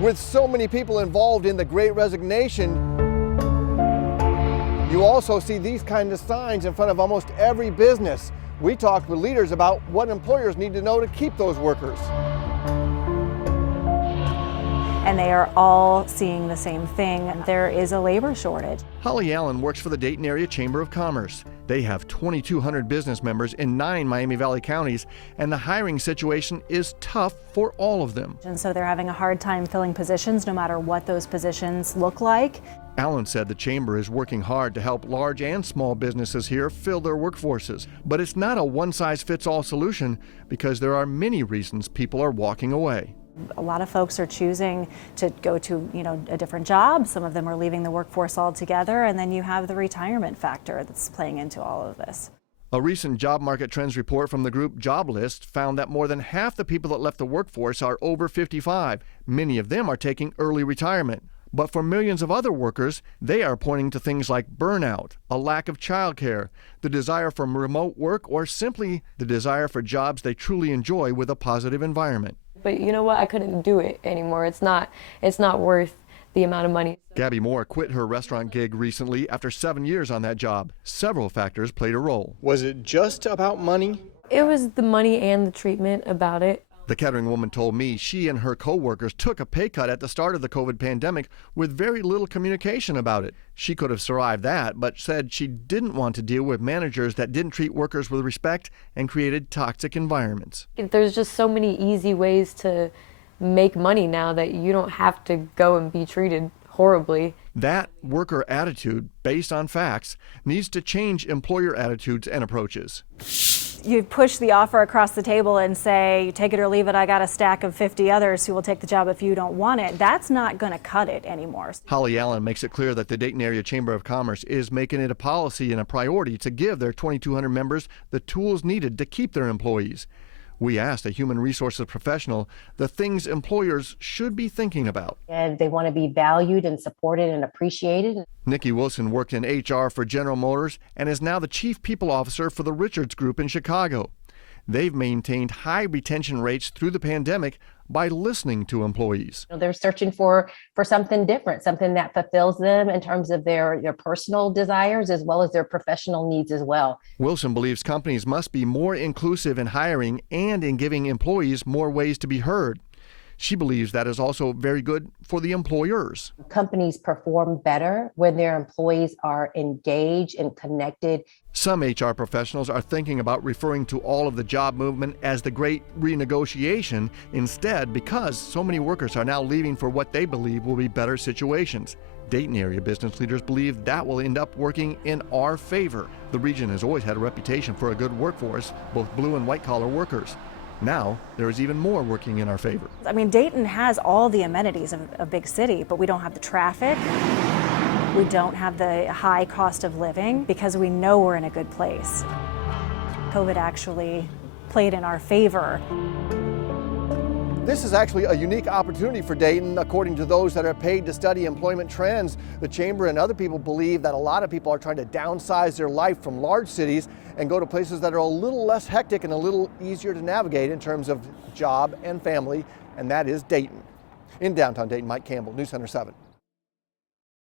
With so many people involved in the Great Resignation, you also see these kinds of signs in front of almost every business. We talked with leaders about what employers need to know to keep those workers. And they are all seeing the same thing. There is a labor shortage. Holly Allen works for the Dayton Area Chamber of Commerce. They have 2,200 business members in 9 Miami Valley counties, and the hiring situation is tough for all of them. And so they're having a hard time filling positions, no matter what those positions look like. Allen said the chamber is working hard to help large and small businesses here fill their workforces. But it's not a one-size-fits-all solution because there are many reasons people are walking away. A lot of folks are choosing to go to, a different job. Some of them are leaving the workforce altogether, and then you have the retirement factor that's playing into all of this. A recent job market trends report from the group Job List found that more than half the people that left the workforce are over 55. Many of them are taking early retirement. But for millions of other workers, they are pointing to things like burnout, a lack of childcare, the desire for remote work, or simply the desire for jobs they truly enjoy with a positive environment. But you know what? I couldn't do it anymore. It's not worth the amount of money. Gabby Moore quit her restaurant gig recently after 7 years on that job. Several factors played a role. Was it just about money? It was the money and the treatment about it. The catering woman told me she and her co-workers took a pay cut at the start of the COVID pandemic with very little communication about it. She could have survived that, but said she didn't want to deal with managers that didn't treat workers with respect and created toxic environments. There's just so many easy ways to make money now that you don't have to go and be treated horribly. That worker attitude, based on facts, needs to change employer attitudes and approaches. You push the offer across the table and say, take it or leave it, I got a stack of 50 others who will take the job if you don't want it. That's not going to cut it anymore. Holly Allen makes it clear that the Dayton Area Chamber of Commerce is making it a policy and a priority to give their 2,200 members the tools needed to keep their employees. We asked a human resources professional the things employers should be thinking about. And they want to be valued and supported and appreciated. Nikki Wilson worked in HR for General Motors and is now the Chief People Officer for the Richards Group in Chicago. They've maintained high retention rates through the pandemic by listening to employees. They're searching for something different, something that fulfills them in terms of their personal desires as well as their professional needs as well. Wilson believes companies must be more inclusive in hiring and in giving employees more ways to be heard. She believes that is also very good for the employers. Companies perform better when their employees are engaged and connected. Some HR professionals are thinking about referring to all of the job movement as the Great Renegotiation instead, because so many workers are now leaving for what they believe will be better situations. Dayton area business leaders believe that will end up working in our favor. The region has always had a reputation for a good workforce, both blue and white collar workers. Now, there is even more working in our favor. I mean, Dayton has all the amenities of a big city, but we don't have the traffic. We don't have the high cost of living because we know we're in a good place. COVID actually played in our favor. This is actually a unique opportunity for Dayton, according to those that are paid to study employment trends. The Chamber and other people believe that a lot of people are trying to downsize their life from large cities and go to places that are a little less hectic and a little easier to navigate in terms of job and family, and that is Dayton. In downtown Dayton, Mike Campbell, News Center 7.